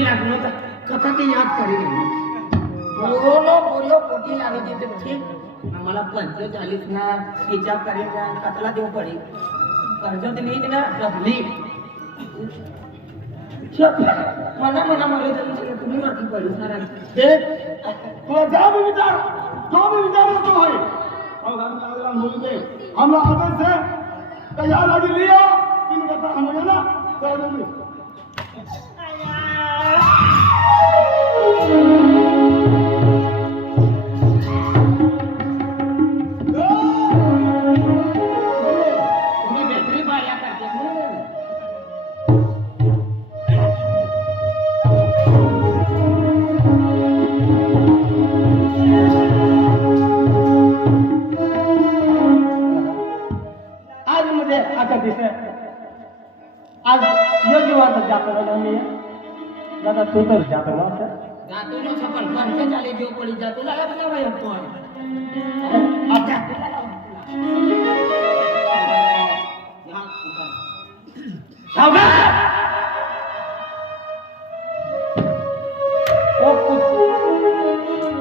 लागलो कथा ते याद करेल बोलो बोलो पोटी लागत ते ठीक आम्हाला 45 ना हिच्या करेल ना कथला देऊ पडे कर्ज नीट ना डबली मना मना मला तुम्ही माती पडू सारा तो जा भी विचार तो भाई और हम बोलते हम आदत से तैयार आगे लिया तीन कथा हम हो ना तो जल्दी आज योग्य वाटत जातो ना मी दादा तू तर जातो ना जातो ना पण पंच चाले जो पडी जातो लगा बघा भाई तो अब जातो सावगा ओ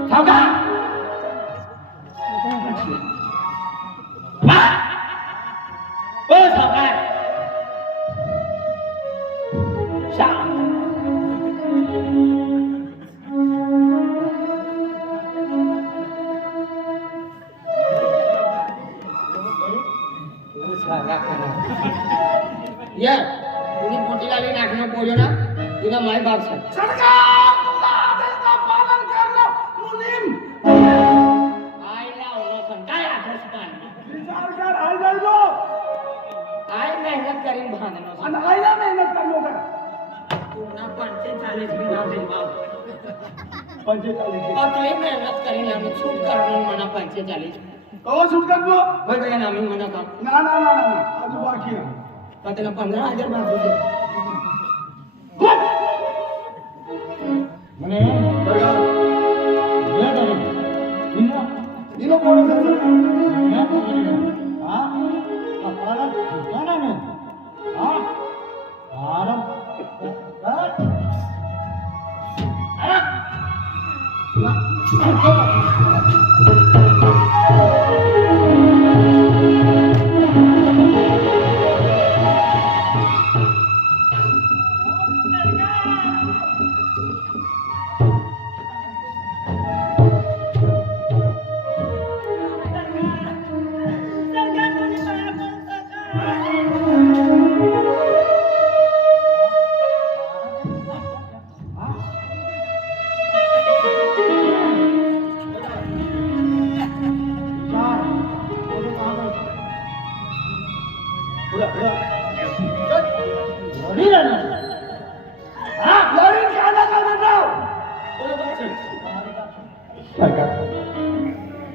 सावगा मा ओ सावगा या तुम्ही पोटीलाली नाटणं बोलू ना तुला माय बाप सरकार तुला आदेशना पालन करणं मुनीम आईला ओळखन काय आदेश पालन विचार कर आई जायलो आई मेहनत करीन भांडणं आणि आईला मेहनत करलो कर पुन्हा 45 मी ना देईन बाप 45 आपली मेहनत करीन आम्ही छूट करणं म्हणा 45 तो सुट करलो बघा ना आम्ही म्हणा का ना अजून बाकी आहे पण त्याला 15,000 बाकी दे म्हणे बघा ये करे इनो कोण हां आपल्याला ठिकाणा नाही हां आराम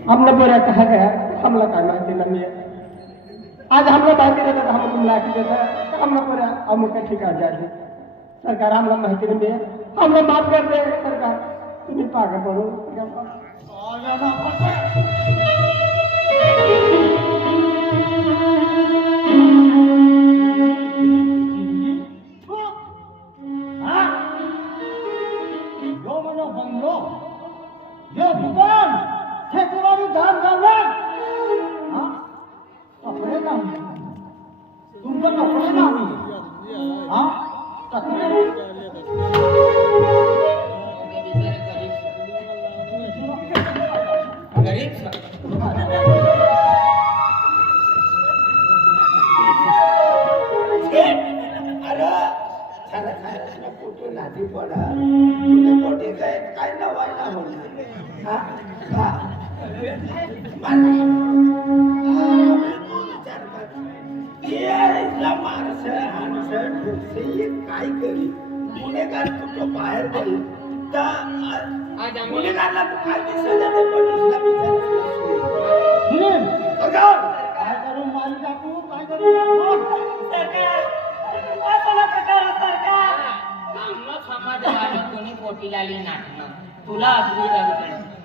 हमला बोला कहा गया हमला का माहिती नहीं है आज हमला माहिती रहता तो हम तुम लाठी देता हमला बोला अमुक का ठिका जाए सरकार हमला माहिती नहीं है हमला माफ कर दे सरकार तुम्हें पागल पड़ो ये दुकान ठेकेदारी धान घालणार कपडे काम तुमचं कपडे नामी हा फोटो नादी पडा तुम्ही पोटी काय नवायला होणार काय करी गुन्हेगार तो बाहेर जाईल गुन्हेगारला काय सजा काय करू मालिक टाकू काय करू समाजाला कोणी पोटीलाली नाटणं तुला अजून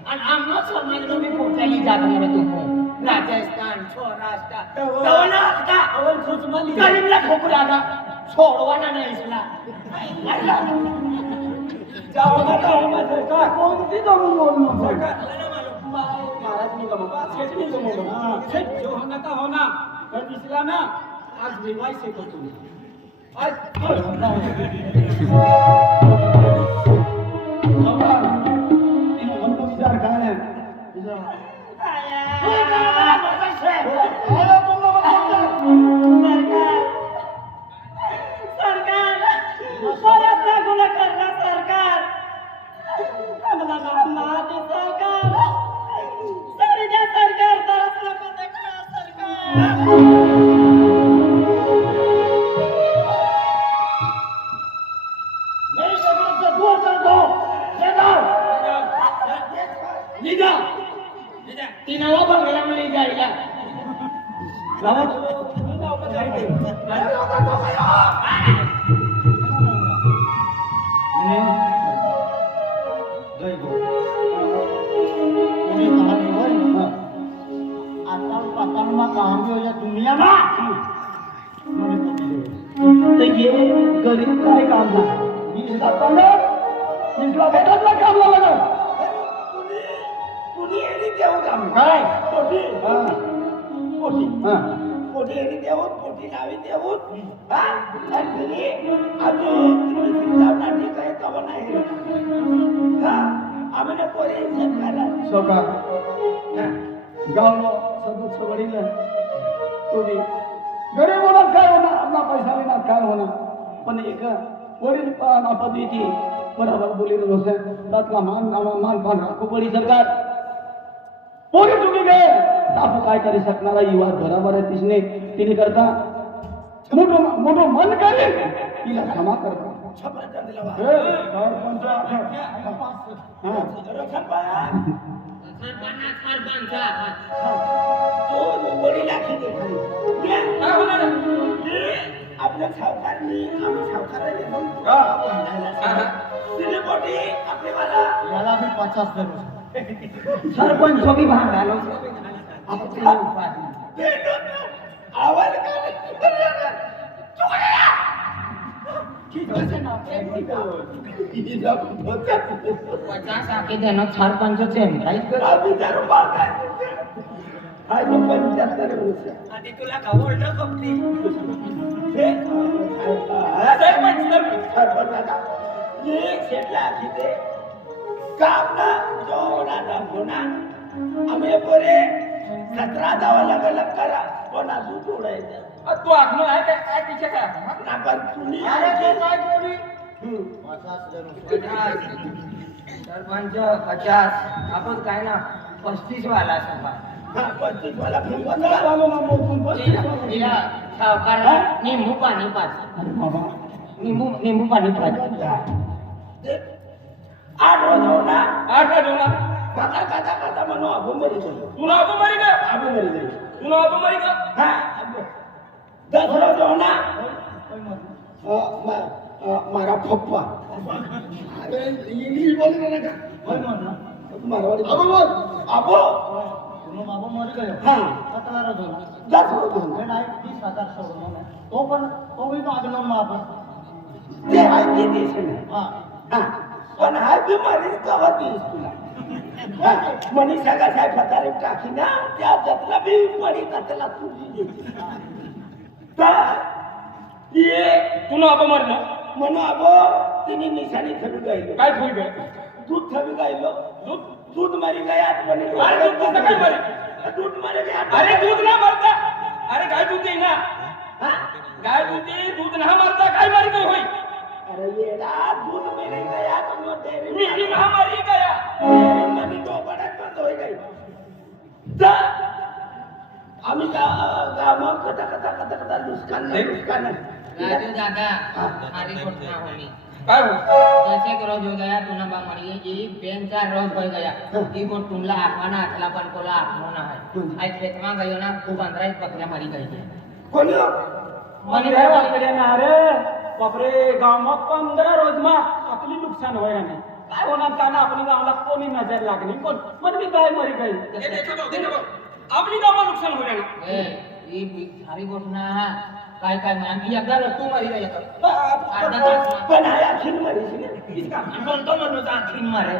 आणि आम्हा समाजला मी पोटाली जात म्हणत होतो राजस्थान सौराष्ट्र अवल खुशमली गरीबला ठोकू लागा सोडवाना नाही इसला जाऊ नका होणार सरकार कोणती जमीन बोलणं सरकार महाराज मी गमवतो सेठ मी गमवतो सेठ जो होना का होना पण दिसला ना आज विवाह से करतो मी आज विचार काय आहे ती नवा बंगला मिळी जायला दुनिया ये गरीब काय काम झालं 20 लाखाला 20 लाखाला काम लागलं कुणी एरी देऊ काम काय पोटी पोटी हा पोटी एरी देऊ पोटी लावी देऊ हा आणि आम्ही सिद्धार्थ ठीक आहे का नाही हा आम्ही ना पोरे सरकारला सोका गावलो सदस्य वडील तुम्ही गरीब होणार काय होणार आपला पैसा लेणार काय होणार पण एक वडील पदवी ती बरोबर बोली रोसे त्यातला मान पान राखू पडी सरकार पोरी चुकी गए आपण काय करू शकणार ही बात बरोबर आहे तिने करता मोठं मन करेल तिला क्षमा करता आपल्या सावकारनी आम्ही सावकाराला आपले मला याला भी 50 जरूर सरपंच भी भांडालो आवाज पचास आके देना सरपंच हाय तो 75 वर्ष आणि तुला गावडलं कपली ये शेटला किती काम ना जो होना आम्ही पोरे 17 दावा लागला करा कोणा दूध उडायचं तू आखलो आहे काय तिचे काय ना पण तुम्ही अरे काय बोली 50 सरपंच 50 आपण काय ना 35 वाला सभा 35 वाला सावकार निंबू पाणी पाच निंबू पाणी पाच 8 रोज होना 8 रोज होना खाता म्हणून आपण मरी गेलो तुला आपण मरी का आपण मरी गेलो तुला आपण मरी का हा 10 रोज होना मारा पप्पा अरे इंग्लिश बोलू नका मारवाडी अबो बोल अबो बाबा मरी गयो हा 17 रोज 10 रोज होना नाही 20,000 सोडून तो पण तो भी मागणं माप ते आहे ते देश हा हा पण हा बिमारीच कवाती तुला मनीषा का साहेब फतारे टाकी ना त्या जतला बी पडी त्याला तुझी ये तुला आपण मरणं म्हणून अबो तिने निशाणी थवी गायलो काय फुल गए दूध थवी गायलो दूध दूध मारी गयात म्हणे अरे दूध कसं काय मरे दूध मारे गयात अरे दूध ना मरता अरे गाय दूध देई ना हा गाय दूध दूध ना मरता काय मारी गई होई अरे येडा दूध मेरे गयात नो तेरे मी ना मारी गया मनी तो बडत बंद होई गई जा आम्ही गाव कथा दुष्कान राजू दादा हमारी घटना होनी काय हो 10 रोज हो गया तुना बा मरी एक बेन 4 रोज हो गया ई को तुमला आखवाना आखला पण कोला आखनो ना है आई खेत में गयो ना 15 बकरियां मरी गई है कोणी मनी घर वाकडे ना अरे बापरे गाव मग 15 रोज मा आपली नुकसान होय ना काय होणार का ना आपली गावला कोणी नजर लागली कोण पण मी काय मरी गई देखो अपनी गाव में नुकसान हो रहा ए ई सारी घटना काय काय म्हणा मी एकदा रतू मारी येतो अर्धा तास पण आहे आणखीन मरीशी ना. कोणतो म्हणून आणखीन मारे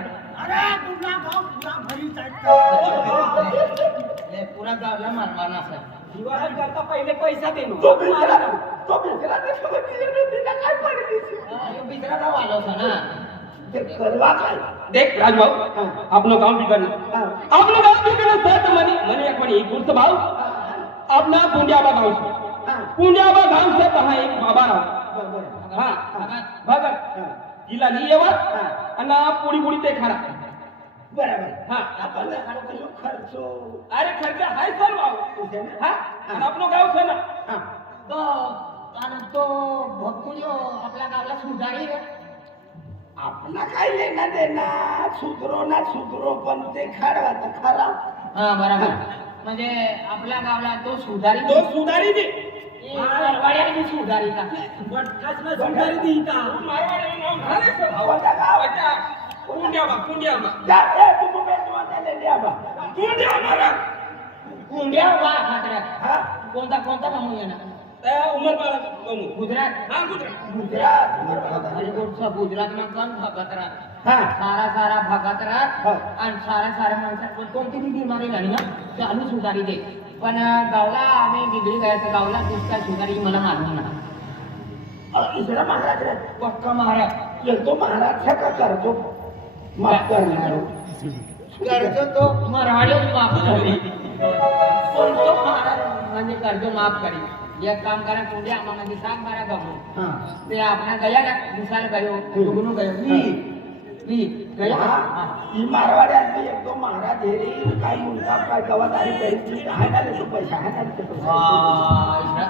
पुरा गावला मारणार नसेल दिवाळी करता पहिले पैसा दे नो. तो बिचारा त्याच्यावर तिला काय पडली बिचरा गाव आलो होता ना ते करवा काय देख राजभाऊ आपलं गाव बिघडलं आपलं गाव बिघडलं सर तर म्हणे एक म्हणे एक गुरुचं भाव अपना पुंड्याबा गाव से पुंड्याबा गाव से कहा एक बाबा राव हाँ भगत जिला लिएवर आणि पुडी पुडी ते खारा बरोबर हाँ आपण खर्चो अरे खर्च हाय सर भाऊ हाँ आणि आपलं गाव से ना तो आणि तो भक्कुलियो आपल्या गावला सुधारी रे आपला काय लेना देना सुधरो पण ते खाडवा तर खरा हा बरोबर म्हणजे आपल्या गावला तो सुधारी तो सुधारी दे परवाड्याने सुधारी का बटकासला सुधारी दे का कोणता गाव पुंड्याबा जा ए तू मुंबईत वाचायला द्या बा कुंड्या वा खात्रा हा कोणता कोणता मामू येणार उमरपाडा गुजरात गुजरात अरे गोडसा गुजरात में कौन भगत राहत हा सारा भगत राहत हा. आणि सारा माणसं कोणती बी बिमारी झाली ना चालू सुधारी दे पण गावला आम्ही बिगडी गया गावला दुष्काळ सुधारी मला मालूम ना इकडे महाराज रे. पक्का महाराज येतो महाराज का करतो माफ करणार कर्ज तो मराठीच माफ करी कोणतो महाराज म्हणजे कर्ज माफ करी एक काम करा पुढे आम्हाला सांग मारा गमू ते आपल्या गया ना दिसायला गयो दुगणू गयो मी गया ही मारवाड्यात मी एक तो महाराज हे रे काही मुलगा काय गवादारी पैसे आहे ना त्याचे पैसे आहे ना त्याचे पैसे